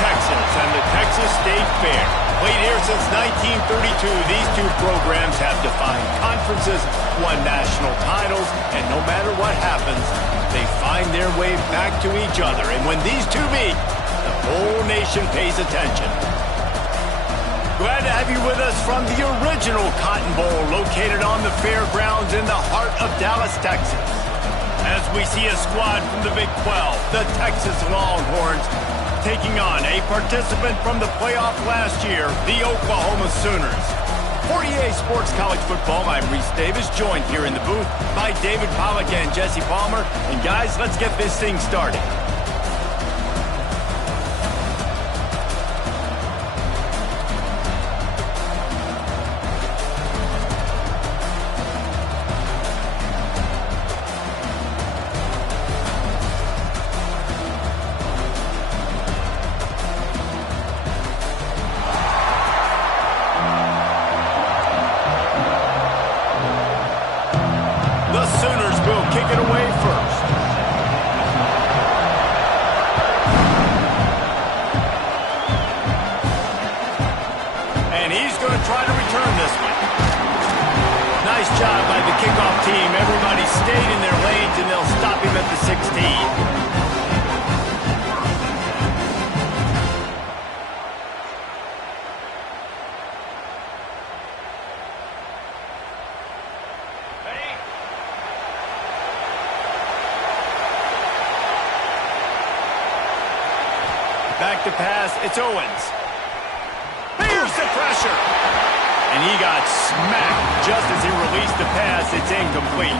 Texas and the Texas State Fair. Played here since 1932, these two programs have defined conferences, won national titles, and no matter what happens, they find their way back to each other. And when these two meet, the whole nation pays attention. Glad to have you with us from the original Cotton Bowl located on the fairgrounds in the heart of Dallas, Texas. As we see a squad from the Big 12, the Texas Longhorns, taking on a participant from the playoff last year, the Oklahoma Sooners. For EA Sports College Football, I'm Reese Davis, joined here in the booth by David Pollack and Jesse Palmer. And guys, let's get this thing started. Back to pass, it's Owens. Here's the pressure. And he got smacked just as he released the pass. It's incomplete.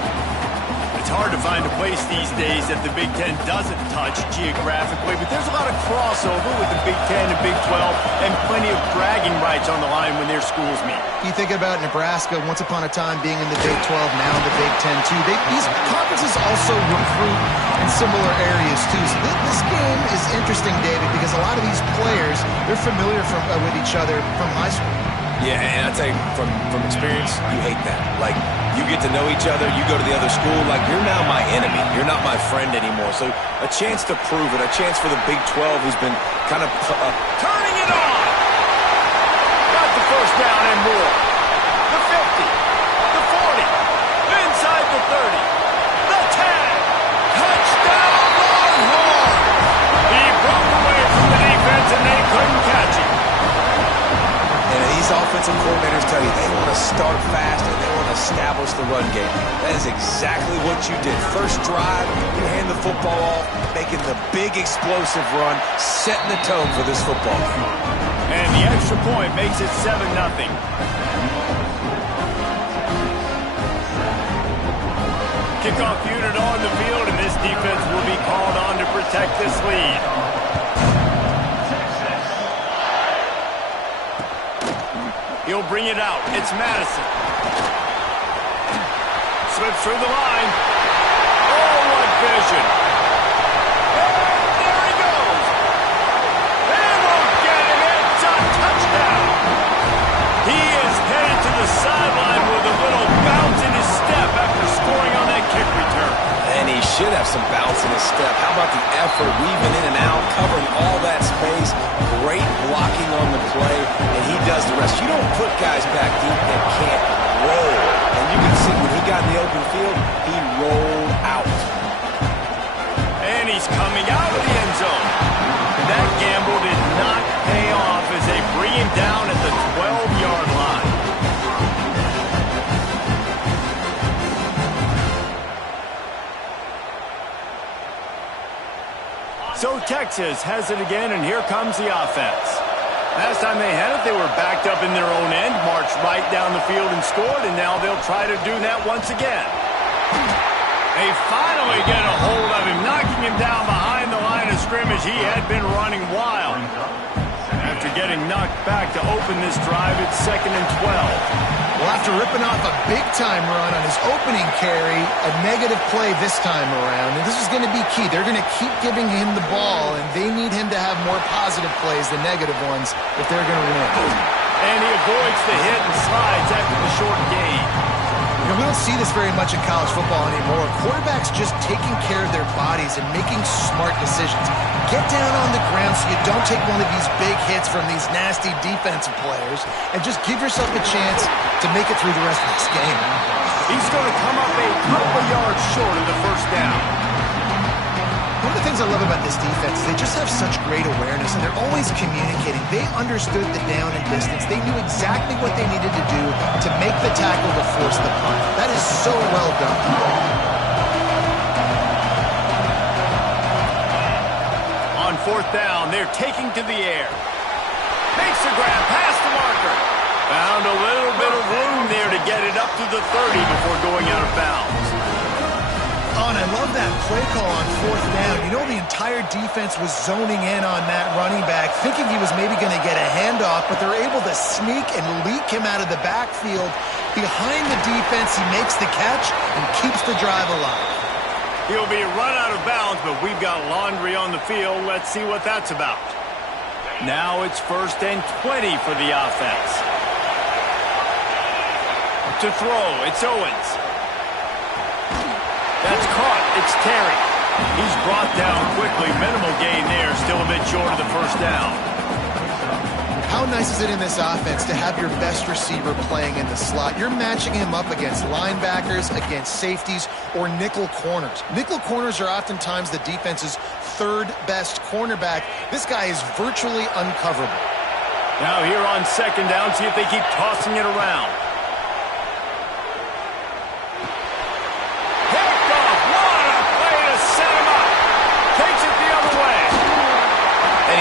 It's hard to find a place these days that the Big Ten doesn't touch geographically, but there's a lot of crossover with the Big Ten and Big 12 and plenty of bragging rights on the line when their schools meet. You think about Nebraska once upon a time being in the Big 12, now in the Big 10 too. These conferences also recruit in similar areas too. So this game is interesting, David, because a lot of these players, they're familiar with each other from high school. Yeah, and I tell you, from experience, you hate that. Like, you get to know each other, you go to the other school, like, you're now my enemy. You're not my friend anymore. So a chance to prove it, a chance for the Big 12 who's been kind of... turning it on! Got the first down and more. The 50, the 40, inside the 30, the 10. Touchdown, Longhorn! He broke away from the defense and they couldn't catch him. And these offensive coordinators tell you they want to start fast and they want to establish the run game. That is exactly what you did. First drive, you hand the football off, making the big explosive run, setting the tone for this football game. And the extra point makes it 7-0. Kickoff unit on the field, and this defense will be called on to protect this lead. He'll bring it out. It's Madison. Slips through the line. Oh, what vision. And there he goes. They won't get him. It's a touchdown. He is headed to the sideline with a little bounce in his step after scoring on that kick return. And he should have some bounce in his step. How about the effort, weaving in and out, covering all that space. Great blocking on the play, and he does the rest. You don't put guys back deep that can't roll. And you can see when he got in the open field, he rolled out. And he's coming out of the end zone. That gamble did not pay off as they bring him down at the 12-yard line. So Texas has it again, and here comes the offense. Last time they had it, they were backed up in their own end, marched right down the field and scored, and now they'll try to do that once again. They finally get a hold of him, knocking him down behind the line of scrimmage. He had been running wild. After getting knocked back to open this drive, it's 2nd and 12. Well, after ripping off a big-time run on his opening carry, a negative play this time around, and this is going to be key. They're going to keep giving him the ball, and they need him to have more positive plays than negative ones if they're going to win. And he avoids the hit and slides after the short gain. You know, we don't see this very much in college football anymore. Quarterbacks just taking care of their bodies and making smart decisions. Get down on the ground so you don't take one of these big hits from these nasty defensive players and just give yourself a chance to make it through the rest of this game. He's going to come up a couple of yards short of the first down. One of the things I love about this defense is they just have such great awareness, and they're always communicating. They understood the down and distance. They knew exactly what they needed to do to make the tackle to force the punt. That is so well done. On fourth down, they're taking to the air. Makes the grab, past the marker. Found a little bit of room there to get it up to the 30 before going out of bounds. Oh, and I love that play call on fourth down. You know, the entire defense was zoning in on that running back, thinking he was maybe going to get a handoff, but they're able to sneak and leak him out of the backfield. Behind the defense, he makes the catch and keeps the drive alive. He'll be run out of bounds, but we've got laundry on the field. Let's see what that's about. Now it's 1st and 20 for the offense. To throw, it's Owens. That's caught. It's Terry. He's brought down quickly. Minimal gain there. Still a bit short of the first down. How nice is it in this offense to have your best receiver playing in the slot? You're matching him up against linebackers, against safeties, or nickel corners. Nickel corners are oftentimes the defense's third best cornerback. This guy is virtually uncoverable. Now here on 2nd down, see if they keep tossing it around.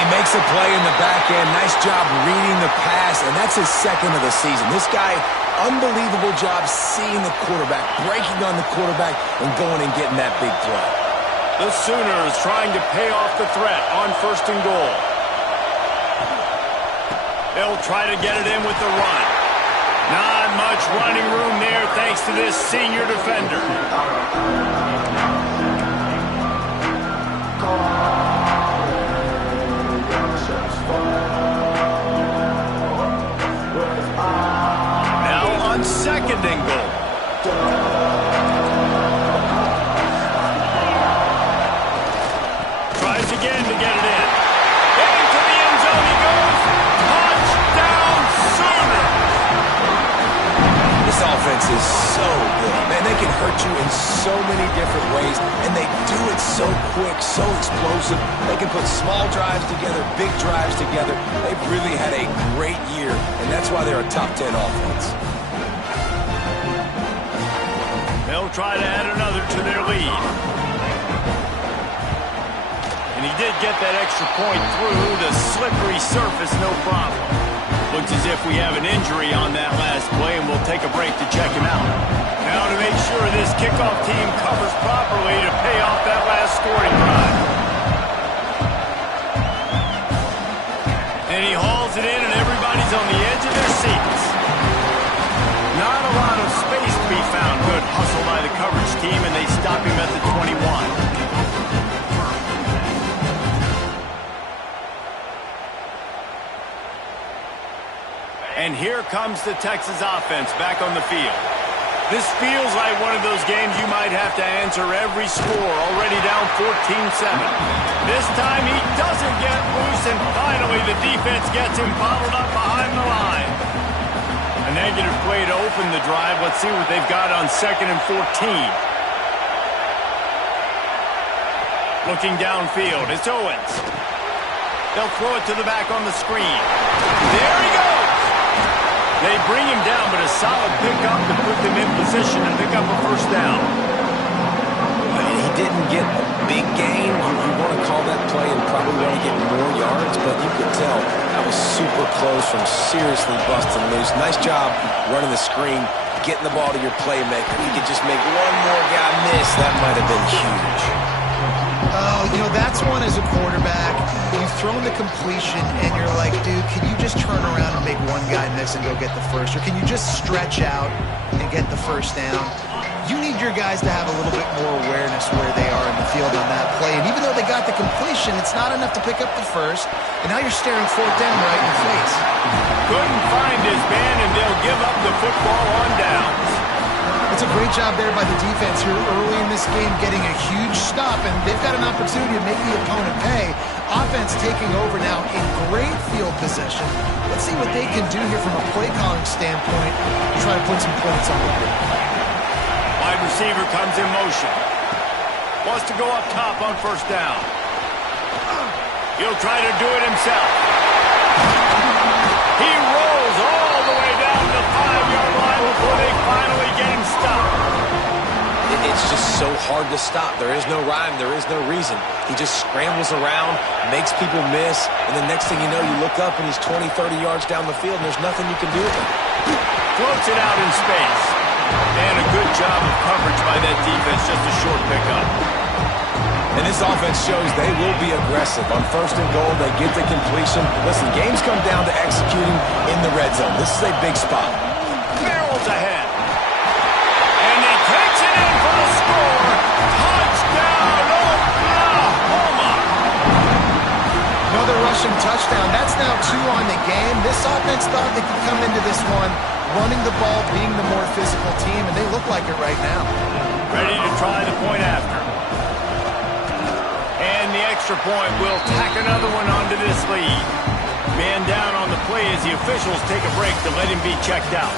Makes a play in the back end. Nice job reading the pass, and that's his 2nd of the season. This guy, unbelievable job seeing the quarterback, breaking on the quarterback, and going and getting that big play. The Sooners trying to pay off the threat on 1st and goal. They'll try to get it in with the run. Not much running room there thanks to this senior defender. Now on 2nd and goal. Tries again to get it in. Into the end zone he goes. Touchdown Sooners! This offense is so good. Man, they can hurt you in so many different ways, and they do it so quick, so explosive. They can put small drives together, big drives together. They've really had a great year, and that's why they're a top 10 offense. They'll try to add another to their lead. And he did get that extra point through the slippery surface, no problem. Looks as if we have an injury on that last play, and we'll take a break to check him out. Now to make sure this kickoff team covers properly to pay off that last scoring drive. And he hauls it in, and everybody's on the edge of their seats. Not a lot of space to be found. Good hustle by the coverage team, and they stop him at the 21. And here comes the Texas offense back on the field. This feels like one of those games you might have to answer every score, already down 14-7. This time he doesn't get loose, and finally the defense gets him bottled up behind the line. A negative play to open the drive. Let's see what they've got on 2nd and 14. Looking downfield, it's Owens. They'll throw it to the back on the screen. There he goes! They bring him down, but a solid pickup to put them in position to pick up a first down. He didn't get a big gain. You want to call that play and probably want to get more yards, but you could tell that was super close from seriously busting loose. Nice job running the screen, getting the ball to your playmaker. If he could just make one more guy miss, that might have been huge. Oh, you know, that's one as a quarterback. You've thrown the completion, and you're like, dude, can you just turn around and make one guy miss and go get the first? Or can you just stretch out and get the first down? You need your guys to have a little bit more awareness where they are in the field on that play. And even though they got the completion, it's not enough to pick up the first. And now you're staring fourth down right in the face. Couldn't find his man, and they'll give up the football on downs. It's a great job there by the defense here early in this game, getting a huge stop, and they've got an opportunity to make the opponent pay. Offense taking over now in great field possession. Let's see what they can do here from a play calling standpoint to try to put some points on the board. Wide receiver comes in motion. Wants to go up top on first down. He'll try to do it himself. He rolls all the way down the 5-yard line before they finally get him stopped. It's just so hard to stop. There is no rhyme. There is no reason. He just scrambles around, makes people miss, and the next thing you know, you look up and he's 20, 30 yards down the field, and there's nothing you can do with him. Floats it out in space. And a good job of coverage by that defense. Just a short pickup. And this offense shows they will be aggressive. On first and goal, they get the completion. Listen, games come down to executing in the red zone. This is a big spot. Barrels ahead. And he takes it in for the score. Touchdown, Oklahoma. Another rushing touchdown. That's now 2 on the game. This offense thought they could come into this one running the ball, being the more physical team, and they look like it right now. Ready to try the point after. And the extra point will tack another one onto this lead. Man down on the play as the officials take a break to let him be checked out.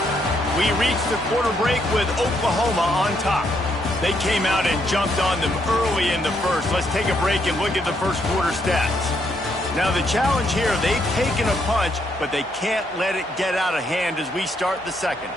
We reached the quarter break with Oklahoma on top. They came out and jumped on them early in the first. Let's take a break and look at the first quarter stats. Now the challenge here, they've taken a punch, but they can't let it get out of hand as we start the second.